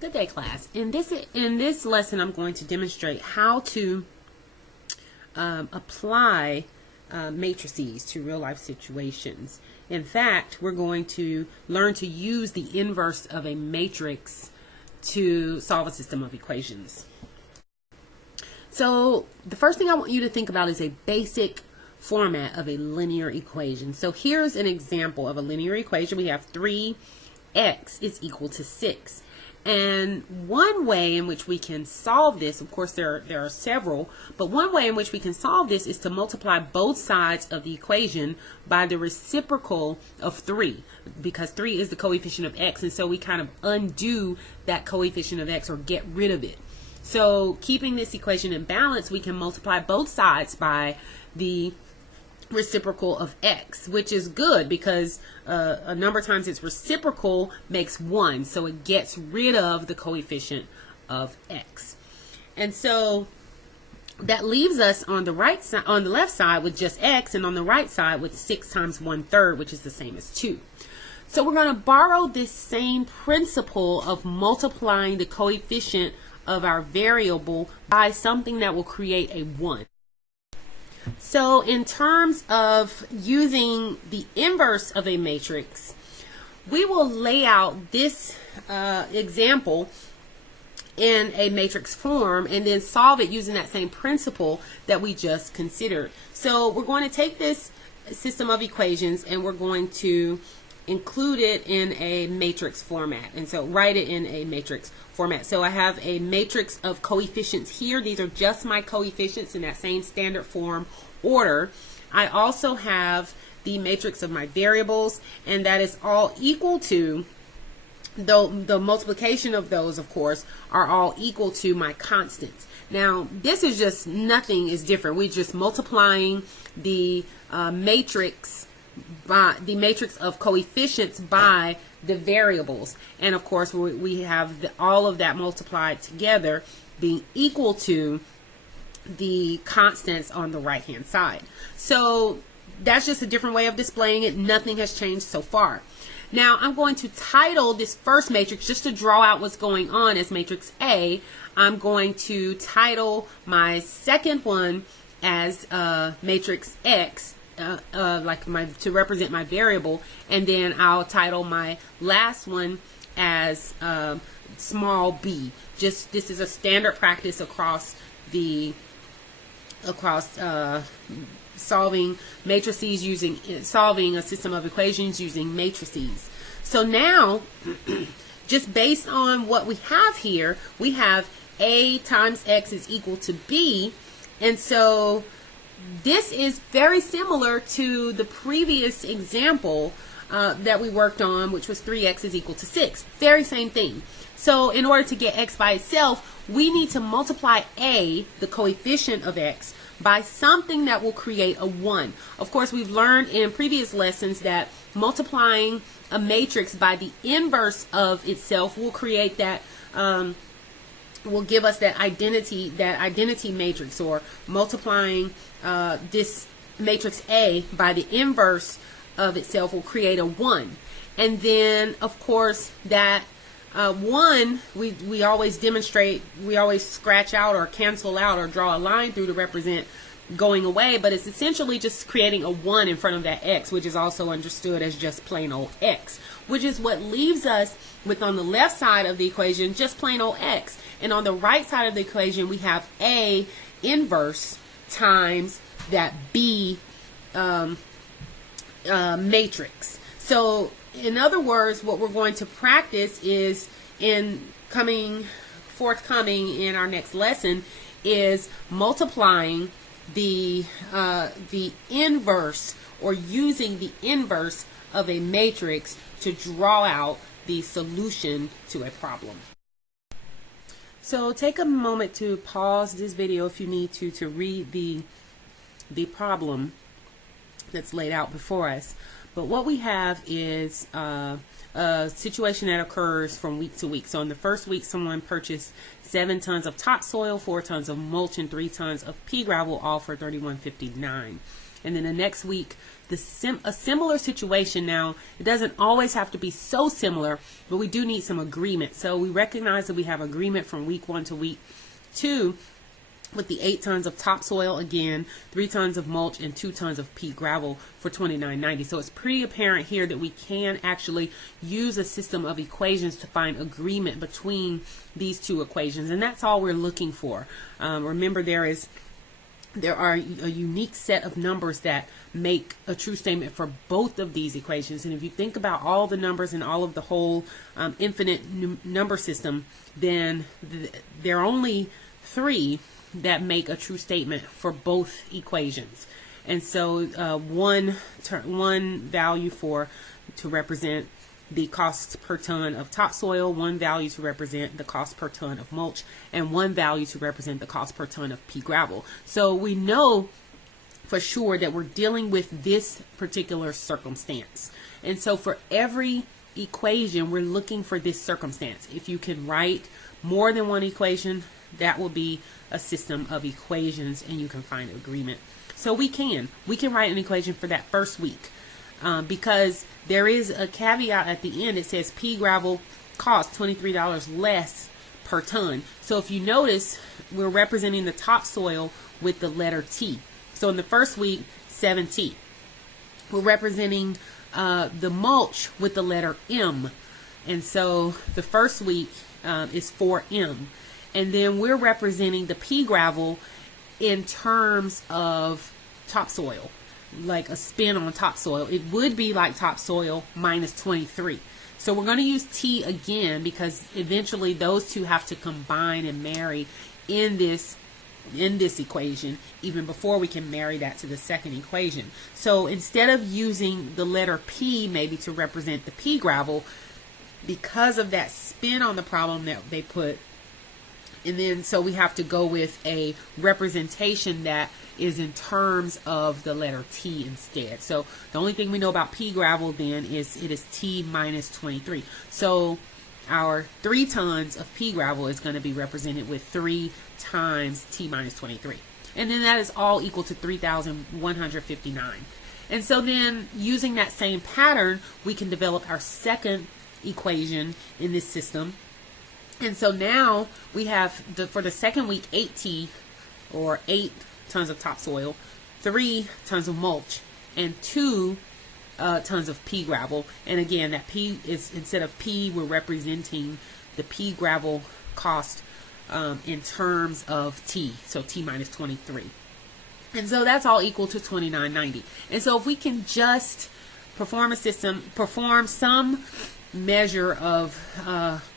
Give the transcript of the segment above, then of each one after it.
Good day, class. In this lesson, I'm going to demonstrate how to apply matrices to real life situations. In fact, we're going to learn to use the inverse of a matrix to solve a system of equations. So the first thing I want you to think about is a basic format of a linear equation. So here's an example of a linear equation. We have 3x is equal to 6. And one way in which we can solve this, of course there are several, but one way in which we can solve this is to multiply both sides of the equation by the reciprocal of 3, because 3 is the coefficient of x, and so we kind of undo that coefficient of x or get rid of it. So keeping this equation in balance, we can multiply both sides by the reciprocal of x, which is good because a number times its reciprocal makes 1, so it gets rid of the coefficient of x. And so that leaves us on the right side, on the left side with just x, and on the right side with 6 times 1/3, which is the same as 2. So we're going to borrow this same principle of multiplying the coefficient of our variable by something that will create a 1. So in terms of using the inverse of a matrix, we will lay out this example in a matrix form and then solve it using that same principle that we just considered. So we're going to take this system of equations and we're going to include it in a matrix format, and so write it in a matrix format. So I have a matrix of coefficients here. These are just my coefficients in that same standard form order. I also have the matrix of my variables, and that is all equal to, the multiplication of those, of course, are all equal to my constants. Now this is just, nothing is different. We're just multiplying the matrix by the matrix of coefficients by the variables, and of course we have all of that multiplied together being equal to the constants on the right hand side. So that's just a different way of displaying it. Nothing has changed so far. Now I'm going to title this first matrix, just to draw out what's going on, as matrix A. I'm going to title my second one as matrix X, to represent my variable, and then I'll title my last one as small b. Just, this is a standard practice across solving matrices using solving a system of equations using matrices. So now, just based on what we have here, we have a times x is equal to b, and so this is very similar to the previous example that we worked on, which was 3x is equal to 6. Very same thing. So in order to get x by itself, we need to multiply a, the coefficient of x, by something that will create a 1. Of course, we've learned in previous lessons that multiplying a matrix by the inverse of itself will create that, will give us that identity matrix, or multiplying this matrix A by the inverse of itself will create a 1. And then of course that 1 we always demonstrate, we always scratch out or cancel out or draw a line through to represent going away, but it's essentially just creating a 1 in front of that x, which is also understood as just plain old x, which is what leaves us with, on the left side of the equation, just plain old x, and on the right side of the equation we have a inverse times that b matrix. So in other words, what we're going to practice is, forthcoming in our next lesson, is multiplying the inverse, or using the inverse of a matrix to draw out the solution to a problem. So take a moment to pause this video if you need to read the problem that's laid out before us. But what we have is a situation that occurs from week to week. So in the first week, someone purchased 7 tons of topsoil, 4 tons of mulch, and 3 tons of pea gravel, all for $31.59. And then the next week, a similar situation. Now, it doesn't always have to be so similar, but we do need some agreement. So we recognize that we have agreement from week 1 to week 2 with the 8 tons of topsoil again, 3 tons of mulch, and 2 tons of peat gravel for $29.90. So it's pretty apparent here that we can actually use a system of equations to find agreement between these two equations, and that's all we're looking for. Remember, there are a unique set of numbers that make a true statement for both of these equations. And if you think about all the numbers and all of the whole infinite number system, then there are only 3 that make a true statement for both equations. And so one value to represent the cost per ton of topsoil, 1 value to represent the cost per ton of mulch, and 1 value to represent the cost per ton of pea gravel. So we know for sure that we're dealing with this particular circumstance. And so for every equation, we're looking for this circumstance. If you can write more than one equation, that will be a system of equations, and you can find agreement. So we can write an equation for that first week. Because there is a caveat at the end. It says pea gravel costs $23 less per ton. So if you notice, we're representing the topsoil with the letter T. So in the first week, 7T. We're representing the mulch with the letter M. And so the first week is 4M. And then we're representing the pea gravel in terms of topsoil, like a spin on topsoil. It would be like topsoil minus 23. So we're going to use T again because eventually those two have to combine and marry in this equation, even before we can marry that to the second equation. So instead of using the letter P maybe to represent the pea gravel, because of that spin on the problem that they put, and then so we have to go with a representation that is in terms of the letter T instead. So the only thing we know about pea gravel then is it is T minus 23. So our 3 tons of pea gravel is going to be represented with 3 times T minus 23. And then that is all equal to 3,159. And so then using that same pattern, we can develop our second equation in this system. And so now we have, for the second week, 8T, or 8 tons of topsoil, 3 tons of mulch, and 2 tons of pea gravel. And again, that P is, instead of P, we're representing the pea gravel cost in terms of T, so T minus 23. And so that's all equal to $29.90. And so if we can just perform some measure of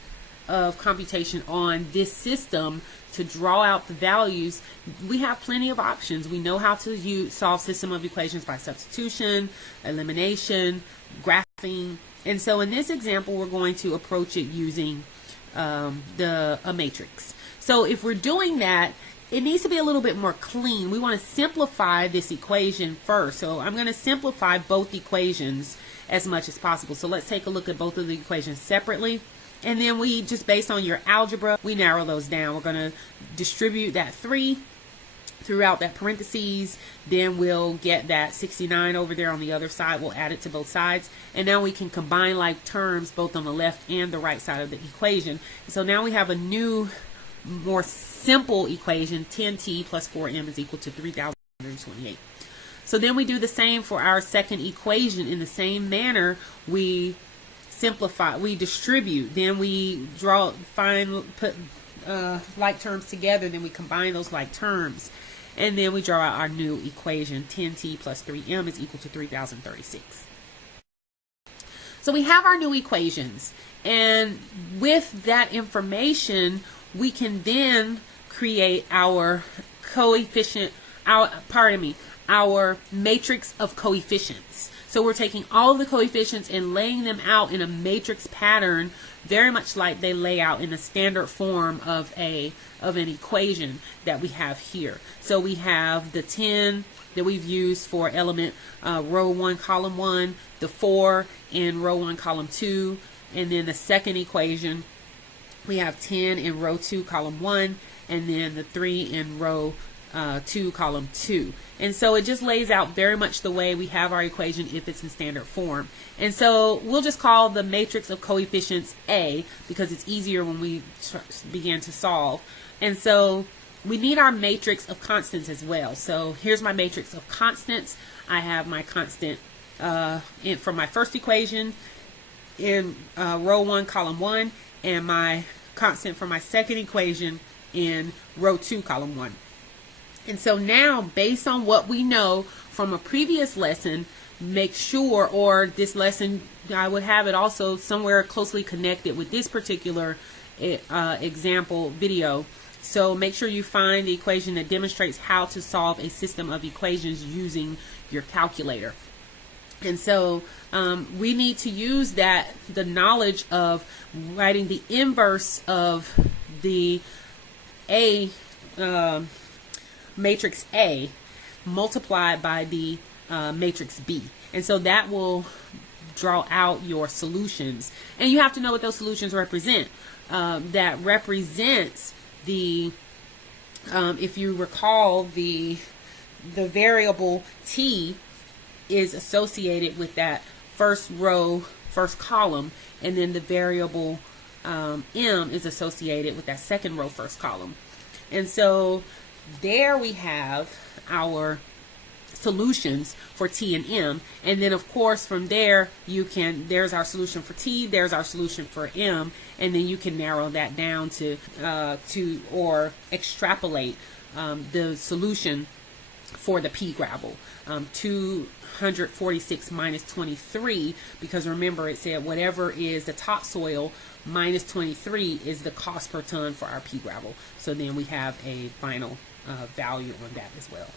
computation on this system to draw out the values, we have plenty of options. We know how to solve system of equations by substitution, elimination, graphing. And so in this example, we're going to approach it using a matrix. So if we're doing that, it needs to be a little bit more clean. We want to simplify this equation first. So I'm going to simplify both equations as much as possible. So let's take a look at both of the equations separately. And then we just, based on your algebra, we narrow those down. We're going to distribute that 3 throughout that parentheses. Then we'll get that 69 over there on the other side. We'll add it to both sides. And now we can combine like terms both on the left and the right side of the equation. So now we have a new, more simple equation. 10T plus 4M is equal to 3,128. So then we do the same for our second equation. In the same manner, we simplify, we distribute, then we put like terms together, then we combine those like terms, and then we draw out our new equation. 10T plus 3M is equal to 3,036. So we have our new equations, and with that information, we can then create our our matrix of coefficients. So we're taking all of the coefficients and laying them out in a matrix pattern, very much like they lay out in the standard form of an equation that we have here. So we have the 10 that we've used for element row 1, column 1, the 4 in row 1, column 2, and then the second equation, we have 10 in row 2, column 1, and then the 3 in row 2, column 2. And so it just lays out very much the way we have our equation if it's in standard form. And so we'll just call the matrix of coefficients A because it's easier when we begin to solve. And so we need our matrix of constants as well. So here's my matrix of constants. I have my constant from my first equation in row 1, column 1, and my constant for my second equation in row 2, column 1. And so now, based on what we know from a previous lesson, make sure, or this lesson, I would have it also somewhere closely connected with this particular example video. So make sure you find the equation that demonstrates how to solve a system of equations using your calculator. And so we need to use the knowledge of writing the inverse of the matrix A multiplied by the matrix B. And so that will draw out your solutions. And you have to know what those solutions represent. That represents the, if you recall, the variable T is associated with that first row, first column, and then the variable M is associated with that second row, first column. And so there we have our solutions for T and M, and then of course from there there's our solution for T, there's our solution for M, and then you can narrow that down to or extrapolate the solution for the pea gravel. 246 minus 23, because remember it said whatever is the topsoil minus 23 is the cost per ton for our pea gravel. So then we have a final value on that as well.